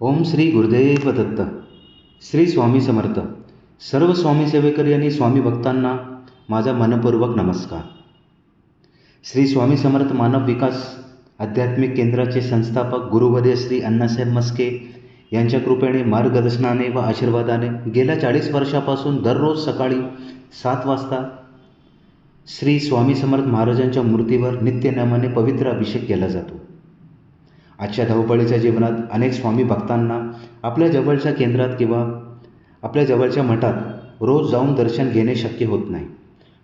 ओम श्री गुरुदेव दत्त. श्री स्वामी समर्थ. सर्व स्वामी सेवेकरी आणि स्वामी भक्तांना माझा मनपूर्वक नमस्कार. श्री स्वामी समर्थ मानव विकास आध्यात्मिक केंद्राचे संस्थापक गुरुवर्य श्री अण्णासाहेब मस्के यांच्या कृपेने, मार्गदर्शनाने व आशीर्वादाने गेल्या 40 वर्षापासून दररोज सकाळी 7 वाजता श्री स्वामी समर्थ महाराजांच्या मूर्तीवर नित्यनेमाने पवित्र अभिषेक केला जातो. आजच्या धावपळीच्या जीवनात अनेक स्वामी भक्तांना आपल्या जवळच्या केंद्रात किंवा आपल्या जवळच्या मठात रोज जाऊन दर्शन घेणे शक्य होत नाही.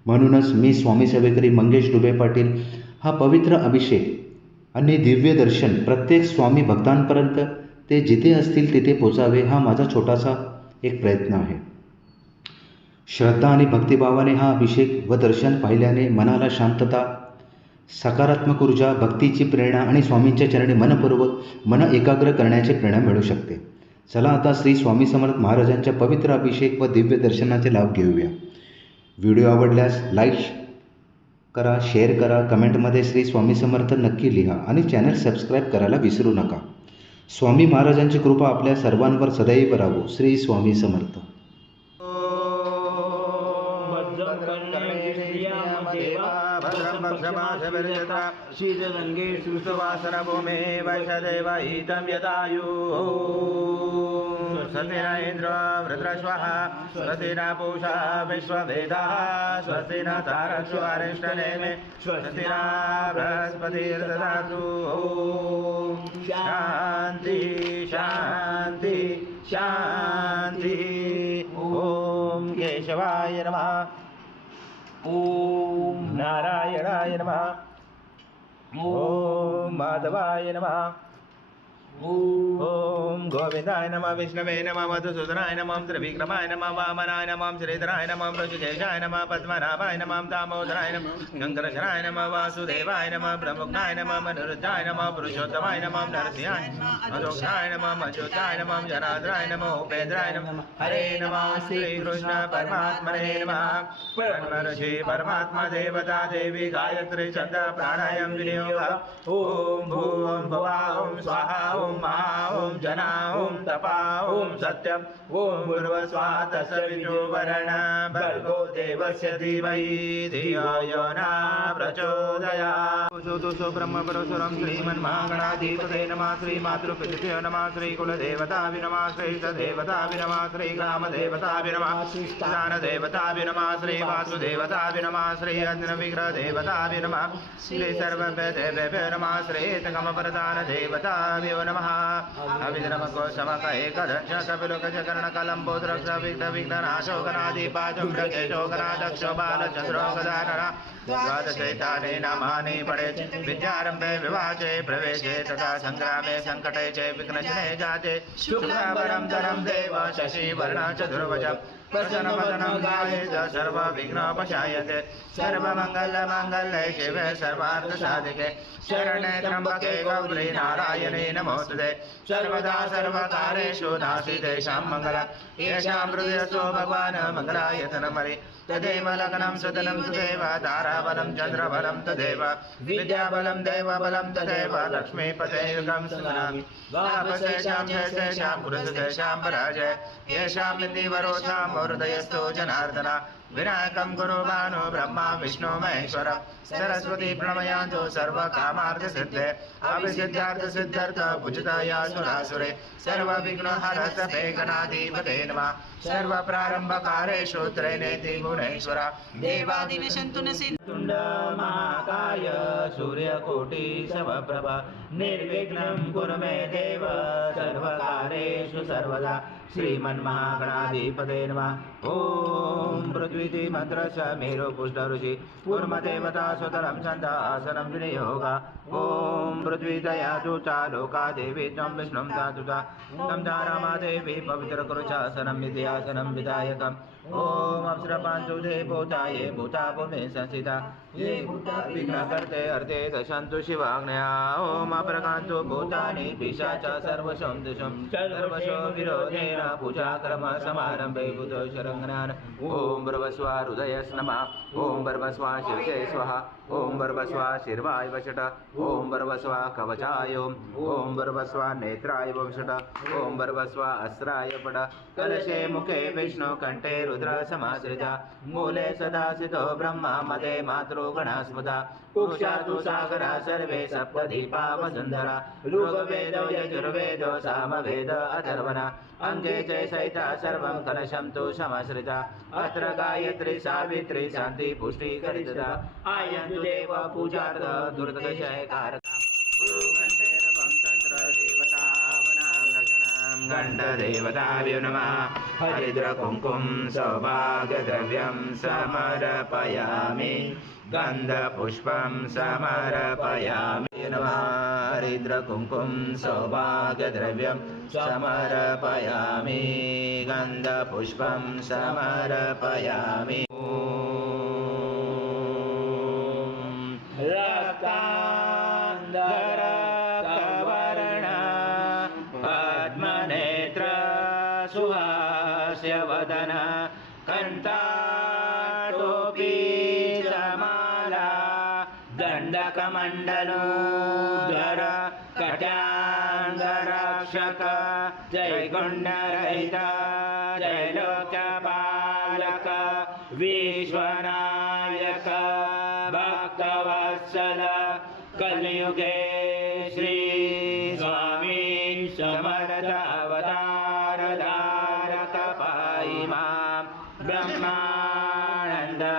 म्हणूनच मी स्वामी सेवेकरी मंगेश डुबे पाटील हा पवित्र अभिषेक आणि दिव्य दर्शन प्रत्येक स्वामी भक्तांपर्यंत ते जिथे असतील तिथे पोचावे हा माझा छोटासा एक प्रयत्न आहे. श्रद्धा आणि भक्तिभावाने हा अभिषेक व दर्शन पाहिल्याने मनाला शांतता, सकारात्मक ऊर्जा, भक्तीची प्रेरणा आणि स्वामींच्या चरणी मन एकाग्र करण्याची प्रेरणा मिळू शकते. चला आता श्री स्वामी समर्थ महाराजांच्या पवित्र अभिषेक व दिव्य दर्शनाचे लाभ घेऊया. व्हिडिओ आवडल्यास लाईक करा, शेअर करा, कमेंटमध्ये श्री स्वामी समर्थ नक्की लिहा आणि चॅनल सबस्क्राईब करायला विसरू नका. स्वामी महाराजांची कृपा आपल्या सर्वांवर सदैव राहो. श्री स्वामी समर्थ. शीतगंगे सुवासना भूमे वैषदेवहितं यदायु स्वस्ति न इन्द्रो वृत्रश्वः स्वस्ति न पूषा विश्ववेदाः स्वस्ति न तारस्व अरिष्टनेमे स्वस्ति न बृहस्पतिर्दधातु. शान्ति शान्ति शान्ति. ॐ केशवाय नमः. ॐ नारायणाय नमः. ॐ माधवाय नमः. ॐ गोविंदाय नमः. विष्णवे नमः. मधुसूदनाय नमः. त्रिविक्रमाय नमः. वामनाय नमः. श्रीधराय नमः. ऋषिकेशाय नमः. पद्मनाभाय नमः. दामोदराय नमः. गंगरशनाय नमः. वासुदेवाय नमः. प्रमुखाय नमः. मनुरुद्धाय नमः. पुरुषोत्तमाय नमः. नरसिंहाय मधुक्षाय नमः. मच्युताय नमः. जनार्दनाय नमः. उपेन्द्राय नमः. हरे नमः. श्रीकृष्ण परमात्मने नमः. ऋषि परमात्मा देवता देवी गायत्री छंद प्राणायाम विनियोग. ओम भूम भुवा ओम स्वाहा ओम महा ओम जना ओम तपा ओम सत्यम ओम पूर्वस्वा तत्सवितुर्वरेण्यं भर्गो देवस्य धीमहि धियो यो न प्रचोदयात्. सुतोषो ब्रह्म परशुराम श्रीमन्महागणाधिपते नमः. श्री मातृपितृभ्यो नमः. श्री कुलदेवताभ्यो नमः. श्री सदेवताभ्यो नमः. श्री ग्रामदेवताभ्यो नमः. स्थानदेवताभ्यो नमः. श्री वासुदेवताभ्यो नमः. श्री अग्निविग्रहदेवताभ्यो नमः. श्री सर्वदेवेभ्यो नमः. श्री तमपरदान देवताभ्यो नमः. अविद्रमकोशमक एकदंश कपिलोकज कर्णकलम्बोद्रक्ष विघ्ननाशो गणाधिपाजं मृगेशो गणाध्यक्षो बालचन्द्रो गदाधरा. द्वादशैतानि नामानि पठे विद्यारम्भे विवाचे प्रवेशे तथा संग्रामे संकटे च विघ्नशने जाते. शुक्लांबरं धरं देव शशिवर्णं चतुर्भुजं प्रसन्नवदनं ध्यायेत् सर्वविघ्नोपशायते. सर्वमङ्गलमाङ्गल्ये शिवे सर्वार्थसाधिके शरणे त्र्यम्बके गौरी नारायणे नमोस्तुते. सर्वदा सर्वकारेषु नास्ति तेषां मङ्गलं. येषां हृदयसो भगवान् मङ्गलाय तन्मरि. तदेव लग्नं सुतनं तदेव ताराबलं चन्द्रबलं तदेव विद्याबलं देवबलं तदेव लक्ष्मीपतेयुगं स्मरामि. वापसेषां शेषेषां पुरुषेषां पराजय येषां निधिवरोषां हृदयस्थो जनार्दन. विनायकं गुरु भानु ब्रह्मा विष्णु महेश्वर सरस्वती प्रणमयान्तु सर्वकामार्थसिद्धे. अभिसिद्धार्थसिद्ध्यर्थ पूजिताया सुरासुरे सर्वविघ्नहरस्ते गणाधिपते नमः. सर्वप्रारम्भकारेषु त्रैनेति भुवनेश्वर देवादिनशन्तु तुण्ड महाकाय सूर्यकोटि समप्रभा निर्विघ्नं कुरु मे देव सर्वकारेषु सर्वदा. श्रीमन्महागणाधिपते नमः. ॐ पृथ्वीति मद्रस मेरु पुष्ट ऋषि कूर्मदेवता सुतरं छन्द आसनं विनियोग. ॐ पृथ्वी दयातु च लोका देवी त्वं विष्णुं दातु च तं च रमा देवी पवित्र कुरु च आसनं विद्यासनं विधायकम्. ओम अप्सरपांचो ते भूता ये भूता भूमे संस्थिता ये भूता विघ्नकर्ते अर्थे दशन्तु शिवाज्ञया ओम अप्रकांतो भूतानि पिशाच सर्वसंदशं सर्वशो विरोधेन पूजा कर्म समारंभे बुद्धो शरंगनान ओम भर्वस्वा हृदयस नमः ओम भर्वस्वा शिरसे स्वाहा ओम भर्वस्वा शिर्वाय वषट ओम भर्वस्वा कवचाय ओम भर्वस्वा नेत्राय वषट ओम भर्वस्वा अस्त्राय पड कलशे मुखे विष्णु कंठे रुद्र समाश्रिता मूले सदा स्थितो ब्रह्मा मदे मातृगणा स्मृता कुक्षातु सागरा सर्वे सप्तदीपा वसुन्धरा ऋग्वेदो यजुर्वेदो सामवेद अथर्वणा अंगे च सहिता सर्वं कलशं तु समाश्रिता अत्र गायत्री सावित्री शान्ति पुष्टि करिता आयन्तु देव पूजार्थ दुर्दशयकारका गुरुघण्टेरवं तन्त्र देवतावनां रचनां गण्डदेवताभ्यो नमः हरिद्रकुङ्कुम सौभाग्यद्रव्यं समर्पयामि गन्धपुष्पं समर्पयामि नमः हरिद्रकुङ्कुम सौभाग्यद्रव्यं समर्पयामि गन्धपुष्पं समर्पयामि रक्तान्धरकवर्ण पद्मनेत्र सुहास्य वदन कण्ठाटोपी समाला दण्डकमण्डलोदर कट्याङ्गरक्षक जयगुण्डरहित त्रैलोक्यपालक विश्वनायक भक्तवत्सल कलियुगे श्री स्वामी समर्थ अवतार धारक पाहि मां ब्रह्मानन्दं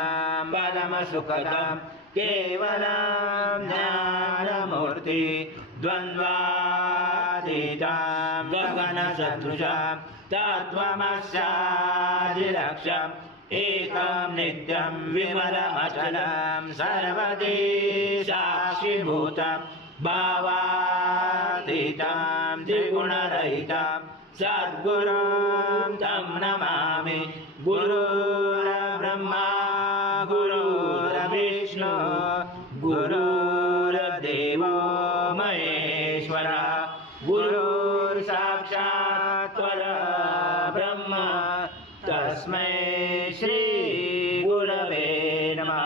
परमसुखदं केवलं ज्ञानमूर्ति द्वन्द्वातीतं गगनसदृशं तत्त्वमस्यादिलक्ष्यम् एकं नित्यं विमलमचलं सर्वदी साक्षिभूतं भावातीतं त्रिगुणरहितं सद्गुरुं तं नमामि गुरुर्ब्रह्मा गुरुर्विष्णु गुरुर्देवो महेश्वरः गुरुर्साक्षात् परब्रह्म तस्मै श्री गुरवे नमः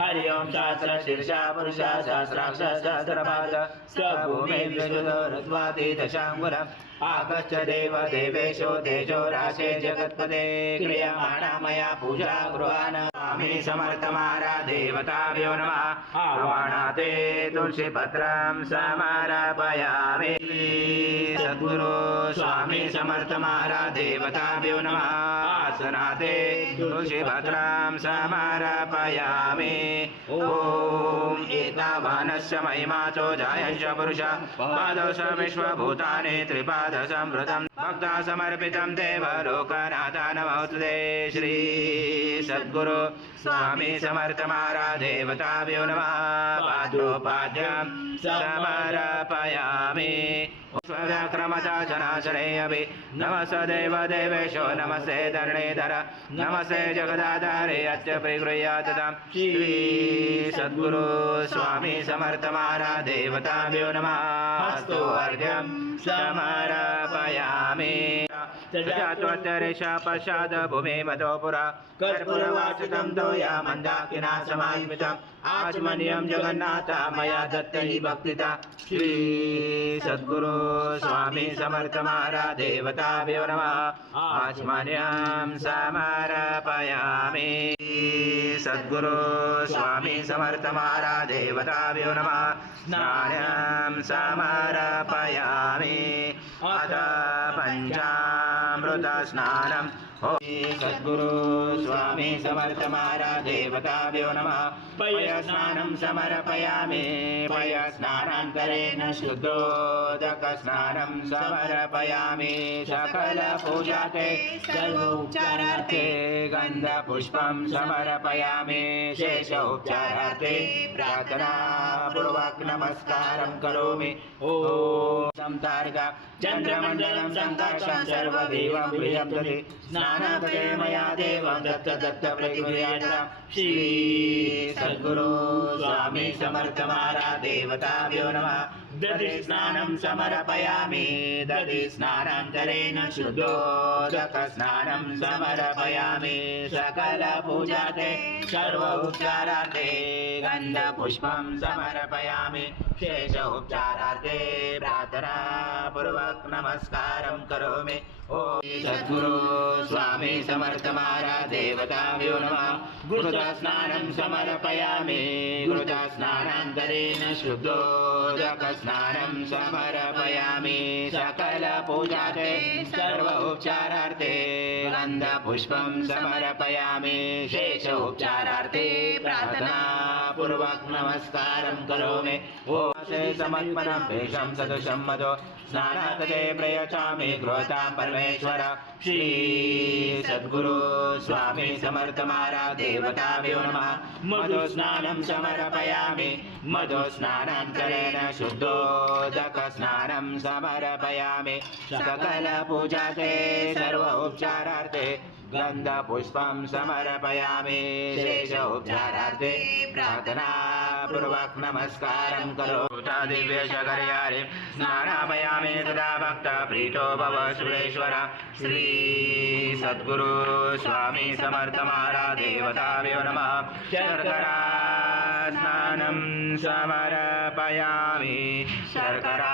हरि ओम शास्त्र शीर्षा पुरुषा सहस्राक्ष सहस्रपाद स्वभूमि विश्वदोरत्वातीतशाङ्गुलम् आगच्छ देव देवेशो तेजो राशे जगत्पते क्रियमाणा मया पूजा गृहान स्वामी समर्थ महाराज देवताभ्यो नमः आह्वानाते तुलसीपत्रं समर्पयामि सद्गुरु स्वामी समर्थ महाराज देवताभ्यो नमः आसनाते तुलसीपत्रं समर्पयामि ओम एतावानस्य महिमाचो जायंश पुरुष पादश विश्वभूतानि त्रिपादसंवृतं भक्ता समर्पितं देवलोकनाथा नमोस्तुते श्री सद्गुरु स्वामी समर्थ महाराज देवताभ्यो नमः पादोपाद्यं समर्पयामि स्वव्याक्रमता जनाशने अपि नमस्ते देव देवेशो नमस्ते धरणीधर नमस्ते जगदाधारे अत्य परिगृह्यात् तं श्री सद्गुरु स्वामी समर्थ महाराज देवताभ्यो नमः अस्तु अर्घ्यं समर्पयामि त्वत्तरेषा पश्चात् भूमि मतो पुरा कर्पूरवासितं तोया मन्दाकिना समायुक्तम् आचमनीयं जगन्नाथ मया दत्तैः भक्तिता श्री सद्गुरु स्वामी समर्थ महाराज देवताभ्यो नमः आचमनीयं समर्पयामि सद्गुरु स्वामी समर्थ महाराज देवताभ्यो नमः स्नानं समर्पयामि अथ पंचामृत स्नानम् सद्गुरु स्वामी समर्थ महाराज देवताभ्यो नमः पयस्नानं समर्पयामि पयस्नानान्तरेण शुद्धोदक स्नानं समर्पयामि सकल पूजाते सर्वोपचारार्थे गन्धपुष्पं समर्पयामि शेषोपचारार्थे प्रार्थना पूर्वक नमस्कारं करोमि ओम तारका चन्द्रमण्डलं सङ्काशं सर्वदेवं प्रियं ददे स्नानापते मया देवं दत्त प्रतिगृह्यात् श्री सद्गुरु स्वामी समर्थ महाराज देवताभ्यो नमः दधि स्नानं समर्पयामि दधि स्नानान्तरेण शुद्धोदक स्नानं समर्पयामि सकल पूजाते सर्व उपचाराते गन्धपुष्पं समर्पयामि शेष उपचारार्थे प्रार्थना पूर्वक नमस्कारं करोमि ओम सद्गुरु स्वामी समर्थ महाराज देवताभ्यो नमः गुरुता स्नानं समर्पयामि गुरुता स्नानान्तरेण शुद्धोदक स्नानं समर्पयामि सकल पूजाते सर्व उपचारार्थे गन्धपुष्पं समर्पयामि शेष उपचारार्थे प्रार्थना पूर्वक नमस्कारं करोमि ओम समर्पणं भेषं सदृशं मदो स्नानातते प्रयचामि गृहतां परमेश्वर श्री सद्गुरु स्वामी समर्थ महाराज देवताभ्यो नमः मधु स्नानं समर्पयामि मधु स्नानान्तरेण शुद्धोदक स्नानं समर्पयामि सकल पूजाते सर्व उपचारार्थे गन्धपुष्पं समर्पयामि शेष उपचारार्थे प्रार्थना पूर्वक नमस्कारं करोमि दिव्य शकर्यारे स्नानामयामि तदा भक्त प्रीतो भव सुरेश्वर श्री सद्गुरु स्वामी समर्थ महाराज देवताभ्यो नमः शर्करा स्नानं समर्पयामि शर्करा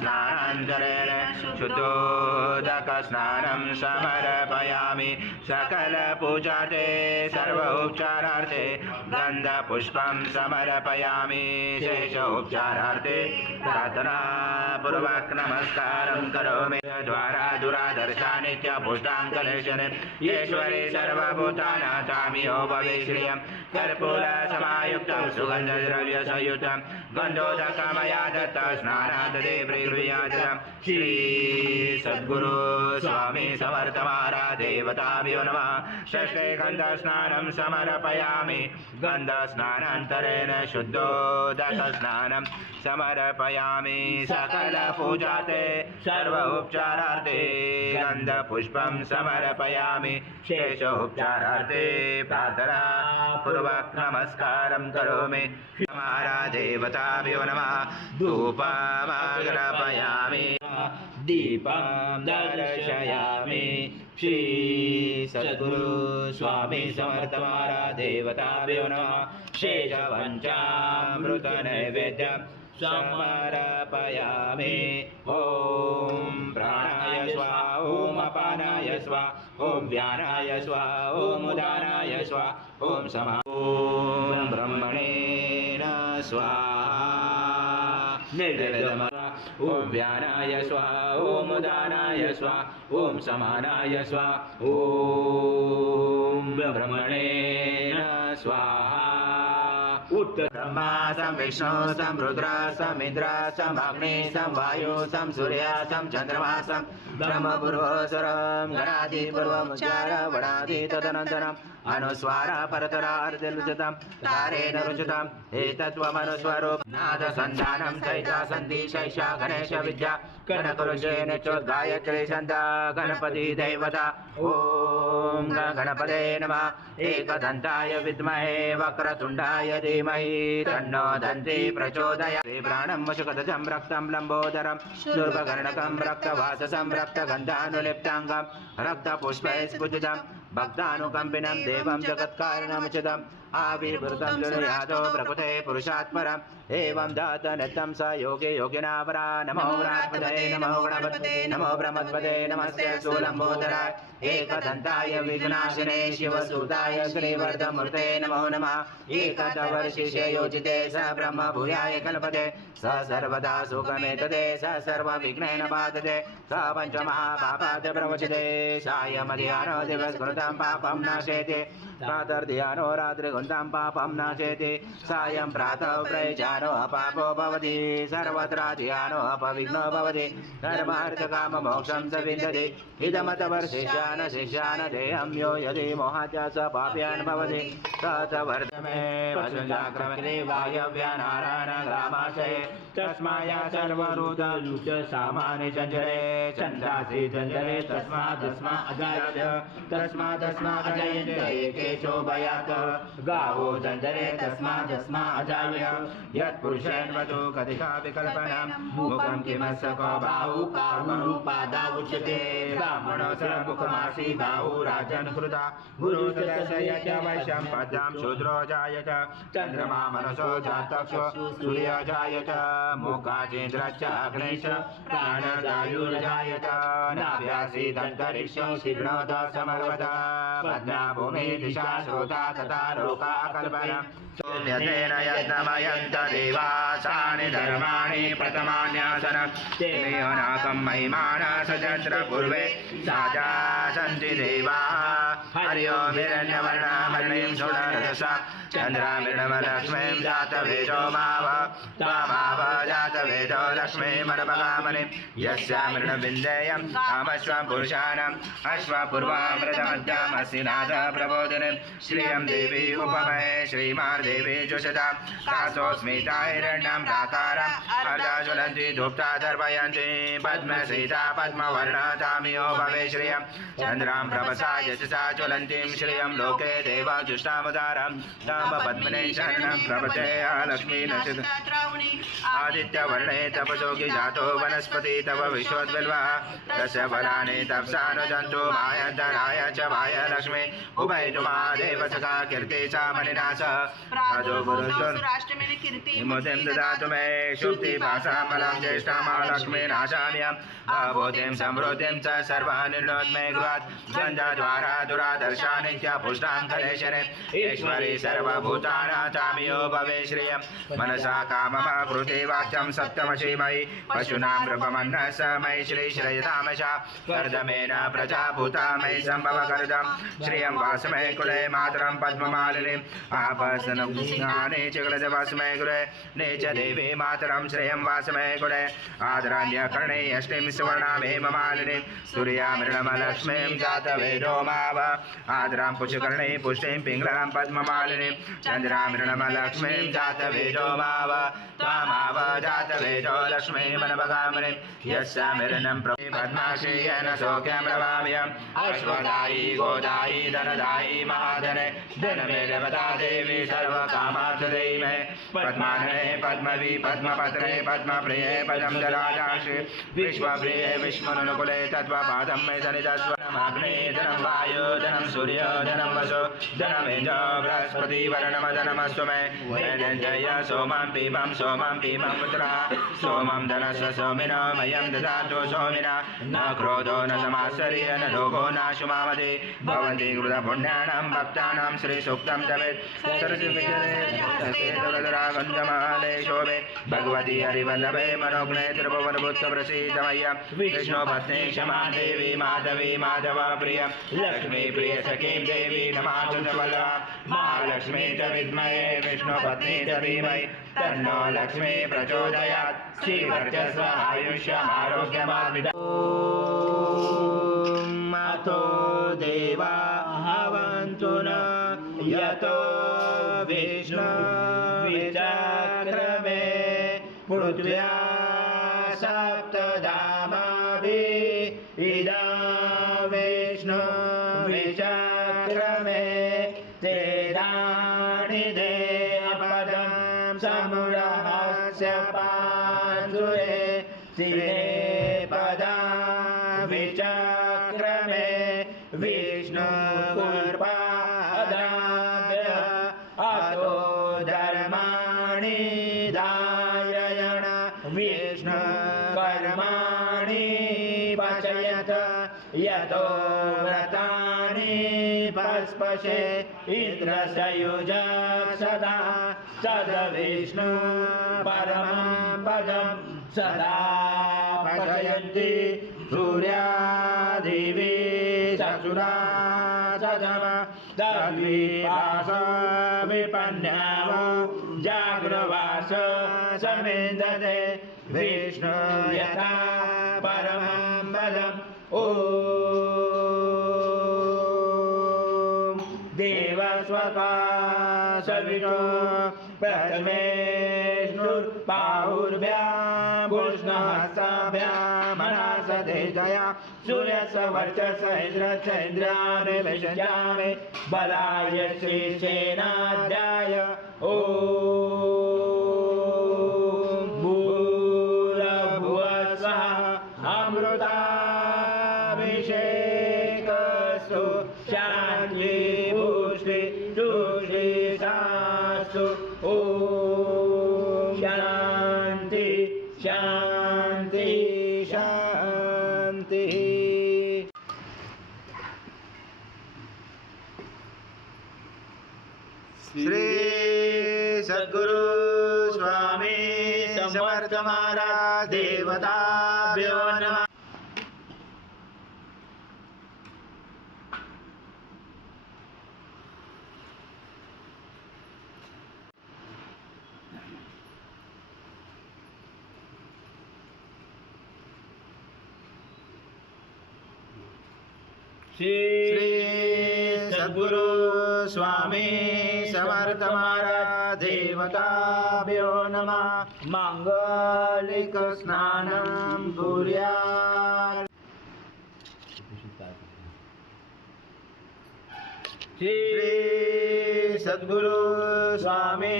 स्नानान्तरेण शुद्धोदक स्नानं समर्पयामि सकल पूजाते सर्व उपचारार्थे गन्धपुष्पं समर्पयामि शेष उपचारार्थे प्रार्थना पूर्वक नमस्कारं करोमि द्वारा दुरादर्शा नित्य पुष्टाङ्कलेशने ईश्वरे सर्वभूतानां तामियो भवे श्रियं कर्पूर समायुक्तं सुगन्धद्रव्यसंयुतं गन्धोदकमया दत्त स्नानाददे प्रगृह्यात् श्री सद्गुरु स्वामी समर्थ महाराज देवताभ्यो नमः षष्ठे गन्धस्नानं समर्पयामि गन्धस्नानान्तरेण शुद्धोदक स्नानं समर्पयामि सकल पूजाते सर्व उपचारार्थे गन्धपुष्पं समर्पयामि शेष उपचारार्थे प्रार्थना पूर्वक नमस्कारं करोमि महाराज देवताभ्यो नमः धूपमग्रपयामि दीपं दर्शयामि श्री सद्गुरु स्वामी समर्थ महाराज देवताभ्यो नमः शेषपञ्चामृत नैवेद्यं समर्पयामि ॐ प्राणाय स्वाहा ॐ अपानाय स्वाहा ॐ व्यानाय स्वाहा ॐ उदानाय स्वाहा ॐ समा ॐ ब्रह्मणे स्वाहा निर्वेदमः ॐ व्यानाय स्वाहा ॐ उदानाय स्वाहा ॐ समानाय स्वाहा ॐ ब्रह्मणे स्वाहा उत्तरमा सं विष्णु सं रुद्र सं इन्द्र सं अग्नि सं वायु सं सूर्य सं चन्द्रमा सं ब्रह्मपूर्वस्वरं गणादिपूर्वमुच्चार वणादि तदनन्तरम् अनुस्वार परतरार्धरुचितं तारेण रुचितम् एतत्त्वमनुस्वरूप नादसन्धानं चैता सन्धि शैषा गणेश विद्या कनकरुषेण चोद्गायत्री छन्द गणपति देवता ॐ गणपते नमः एकदन्ताय विद्महे वक्रतुण्डाय धीमहि तन्नो दन्ति प्रचोदयात् प्राणं वशुकदजं रक्तं लम्बोदरं दुर्भकर्णकं रक्तवाससं रक्तगन्धानुलिप्ताङ्गं रक्तपुष्पैः स्फुटितं भक्तानुकम्पिनं देवं जगत्कारणमुचितम् आविर्भूतं दुर्यातो प्रकृते पुरुषात्परम् एवं दातनित्यं स योगे योगिनावरा नमो बृहस्पतये नमो गणपतये नमो ब्रह्मस्पतये नमस्ते शूलम्बोदराय एकदन्ताय विघ्नाशिने शिवसुताय श्रीवर्धमूर्ते नमो नमः एकदवर्षिषे योजिते स ब्रह्म भूयाय कल्पते स सर्वदा सुखमेतते स सर्वविघ्नेन बाधते स पञ्चमहापापात् प्रवचते सायमध्याह्नो दिवसकृतं पापं नाशेति प्रातर्ध्याह्नो रात्रिगुन्तां पापं नाशेति सायं प्रातः प्रयुज्य ध्यानो अपापो भवति सर्वत्र ध्यानो अपविघ्नो भवति धर्मार्थकाममोक्षं च विन्दति इदमतवर्षिष्यान शिष्यान देहं यो यदि मोहाच स पाप्यान् भवति स च वर्धमे वसुजाक्रमे वायव्यानारायणग्रामाशये तस्माया सर्वरूतरुच सामान्य चञ्चले चन्द्रासि चञ्चले तस्मात् अजायते एकेशो भयात् गावो चञ्चले तस्मात् अजाय यत्पुरुषेण्वतु कथिका विकल्पनां मुखं किमस्य को बाहु कारुपादा उच्यते ब्राह्मणो स मुखमासी बाहु राजन्कृता गुरु तस्य वैश्यं पद्यां शूद्रो जायत चन्द्रमा मनसो जातक्षो सूर्यो जायत मुखाचेन्द्रश्च अग्निश्च प्राणवायुर्जायत नाभ्यासीदन्तरिक्षो शीर्णोद समर्वत पद्मा भूमि दिशा श्रोता तथा लोका कल्पना सौम्यतेन यज्ञमयन्त देवासानि धर्माणि प्रथमान्यासन तेमेहनाकं महिमान सजत्र पूर्वे साजा सन्ति देवाः हर्यो हिरण्यवर्णामणिं सुररसा चन्द्रामृणमलक्ष्मीं जातवेदो माव त्वामाव जातवेदो लक्ष्मीमनपगामनिं यस्यामृणविन्देयं कामश्वं पुरुषाणाम् अश्वपूर्वामृतमध्यामस्ति नाथ प्रबोधिनीं श्रियं देवी उपमहे श्रीमान् देवी जुषतां कासोऽस्मिता हिरण्यं प्राकारम् अर्धा ज्वलन्ति धूप्ता दर्पयन्ति पद्मसीता पद्मवर्णा तामियो भवे श्रियं चन्द्रां प्रभसा यशसा ज्वलन्तीं श्रियं लोके देवजुष्टामुदारं तम पद्मने शरणं प्रपते लक्ष्मी नचित आदित्यवर्णे तपसोऽखि जातो वनस्पति तव विश्वोद्बिल्वः तस्य फलानि तप्सानुजन्तु मायन्तराय च वाय लक्ष्मी उभयतुमादेव सखा कीर्ति च मणिनाश राजो मुदिं ददातु मे शुक्तिभाषामलं ज्येष्ठामालक्ष्मी नाशाम्यम् अबोधिं समृद्धिं च सर्वानिर्णोद्मे गृहात् गन्धद्वारा दुरादर्शा नित्यपुष्टां कलेशने ईश्वरी सर्वभूतानां तामियो भवे श्रियं मनसा काममाकृते वाक्यं सत्यमशीमयि पशूनां नृपमन्नः स मयि श्रीश्रयतामशा कर्दमेन प्रजाभूता मयि सम्भवकर्दं श्रियं वासमे कुले मातरं पद्ममालिनीम् आपसनज्ञाने चिक्लदवस्मे कुले नेच देवी मातरं श्रियं वासमे कुले आदरान्यकर्णे अष्टिं सुवर्णां हेममालिनीं सूर्यामृणमलक्ष्मीं जातवेदो माव आदरां पुष्कर्णे पुष्टिं पिङ्गलां पद्ममालिनीं चन्द्रामृणमलक्ष्मीं जातवेदो माव त्वामाव जातवेदो लक्ष्मीमनपगामनिं यस्यामृणं प्रभे पद्माश्रियेन सौख्यं रवाम्यम् अश्वदायी गोदायी धनदायी महाधने धनमे देवता देवी सर्वकामार्थदे मे पद्माने पद्मवी पद्मपत्रे पद्मप्रिये पदं दराजाक्षि विश्वप्रिये विष्णुनुकुले तत्त्वपादं मे सनिधस्व धनमग्ने धनं वायो धनं सूर्यो धनं वसो धनमेजो बृहस्पति वर्णमधनमस्तु मे जय सोमं पीबं पुत्रः सोमं धनस्य सोमिनो मह्यं ददातु सोमिना न क्रोधो न समाश्चर्य न लोभो न शुमामति भवन्ति कृतपुण्यानां भक्तानां श्रीसूक्तं जपेत् सरसिविजयगन्धमाले शोभे भगवती हरिवल्लभे मनोज्ञे त्रिभुवनभूतप्रसीद मह्यं विष्णुपत्नी क्षमा देवी माधवी माधव प्रिय लक्ष्मी प्रिय सखीं देवी नमातु वल्लभा महालक्ष्मी च विद्महे विष्णुपत्नी च धीमहि तन्नो लक्ष्मी प्रचोदयात् श्रीवर्चस्व आयुष्यमारोग्यमाद्विदा मातो देवा हवन्तु न यतो विष्णु विचक्रमे पृथ्व्या सप्तधामाभिः इदं विष्णु विचक्रमे तेदानि देवपदं समुरहस्य पाञ्जुरे शिरे पदा विचक्रमे विष्णुर्पादाभ्य अतो धर्माणि धारयण विष्णु कर्माणि पचयत यतो व्रतानि पस्पशे इन्द्रसयुज सदा तद्विष्णु परमं पदं सदा पचयन्ति सूर्यादिवि ससुरा सदम तद्विपास विपन्यावो जाग्रवास समेन्दते विष्णु यथा परमं पदम् ॐ देवस्वका सवितो प्रथमेष्णुर्बाहुर्भ्यां कृष्णहस्ताभ्यां मनसते जया सूर्यस्य वर्चस्व इन्द्रस्य इन्द्रियाणि बलाय श्रीसेनाध्याय ॐ भूर्भुवस्सुः अमृताभिषेकस्तु शान्ति पुष्टि तुष्टि शास्तु ॐ शान्ति शान्ति शान्तिः श्री सद्गुरु स्वामी समर्थ महाराज देवताभ्यो नमः। श्री सद्गुरु स्वामी समर्थ महाराज देवताभ्यो नमः। मांगलिक स्नानं कुर्यात्। श्री सद्गुरु स्वामी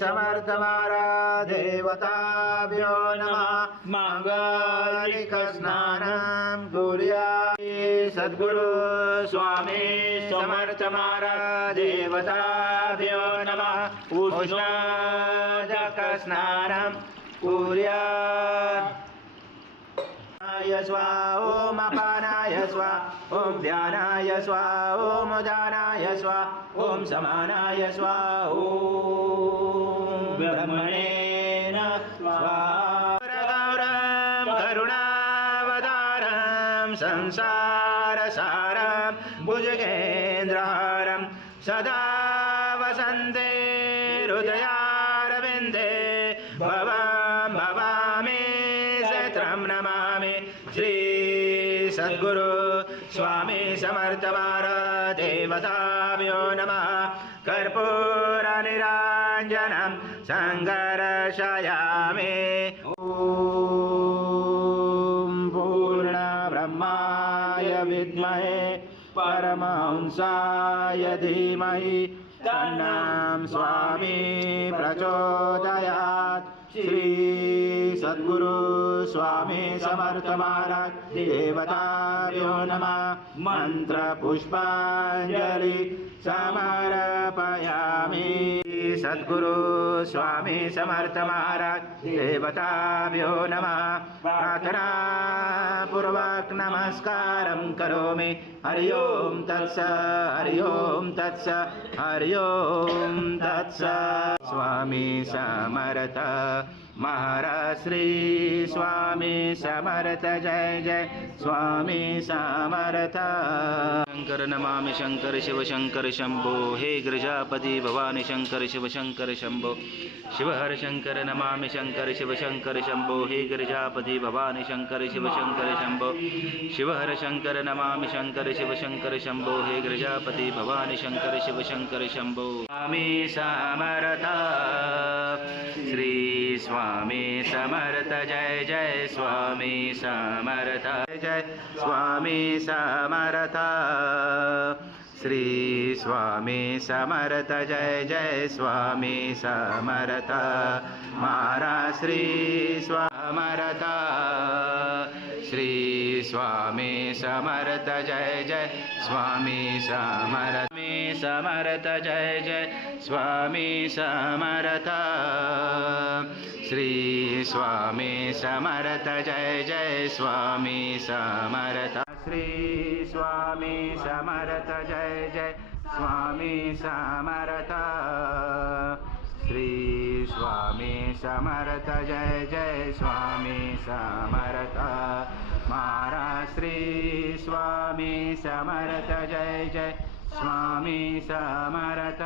समर्थ महाराज देवताभ्यो नमः। मांगलिक स्नानं कुर्यात्। सद्गुरु स्वामी समर्थ महाराज देवताभ्यो नमः। उष्णाजक स्नानं कुर्यात्। स्वा ओम अपानाय स्वा ओम ध्यानाय स्वा ओम उदानाय स्वा ओम समानाय स्वा ओम ब्रह्मणे स्वाहा। गौरं करुणावतारं संसारसारं भुजगेन्द्रहारं सदा वसन्ते हृदयारविन्दे भवं भवामि शत्रं नमामि। श्री सद्गुरु स्वामी समर्थ महाराज देवताभ्यो नमः। कर्पूरनिराञ्जनं सङ्गर्शयामि। ॐ पूर्णब्रह्माय विद्महे परमहंसाय धीमहि तन्नं स्वामी प्रचोदयात्। श्री सद्गुरु स्वामी समर्थ महाराज देवताभ्यो नमः। मंत्र पुष्पांजलि समर्पयामि। सद्गुरु स्वामी समर्थ महाराज देवताभ्यो नमः। प्रार्थना पूर्वक नमस्कारं करोमि। हरि ओम तत्स हरि ओम तत्स हरि ओम तत्स। स्वामी समर्थ महाराज श्री स्वामी समर्थ जय जय स्वामी समर्थ। शंकर नमामि शंकर शिव शंकर शंभो। हे गिरिजापति भवानी शंकर शिव शंकर शंभो। शिव हर शंकर नमामि शंकर शिव शंकर शंभो। हे गिरिजापति भवानी शंकर शिव शंकर शंभो। शिव हर शंकर नमामि शंकर शिव शंकर शंभो। हे गिरिजापति भवानी शंकर शिव शंकर शंभो। स्वामी समर्थ श्री स्वामी समर्थ जय जय स्वामी समर्थ जय स्वामी समर्थ। श्री स्वामी समर्थ जय जय स्वामी समर्थ। महाराज श्री समर्थ। श्री स्वामी समर्थ जय जय स्वामी समर्थ। समर्थ जय जय स्वामी समर्थ। श्री स्वामी समर्थ जय जय स्वामी समर्थ। श्री स्वामी समर्थ जय जय स्वामी समर्थ। श्री स्वामी समर्थ जय जय स्वामी समर्थ। महाराज श्री स्वामी समर्थ जय जय स्वामी समर्थ।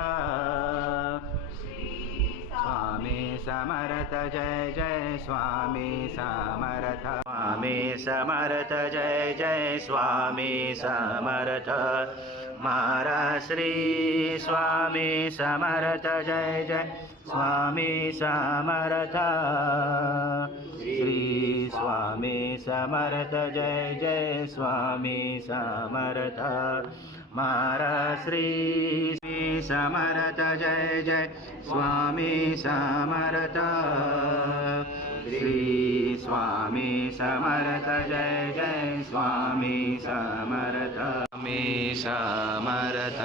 समर्थ जय जय स्वामी समर्थ स्वामी समर्थ जय जय स्वामी समर्थ महाराज श्री स्वामी समर्थ जय जय स्वामी समर्थ श्री स्वामी समर्थ जय जय स्वामी समर्थ महाराज श्री समर्थ जय जय स्वामी समर्थ श्री स्वामी समर्थ जय जय स्वामी समर्थ स्वामी समर्थ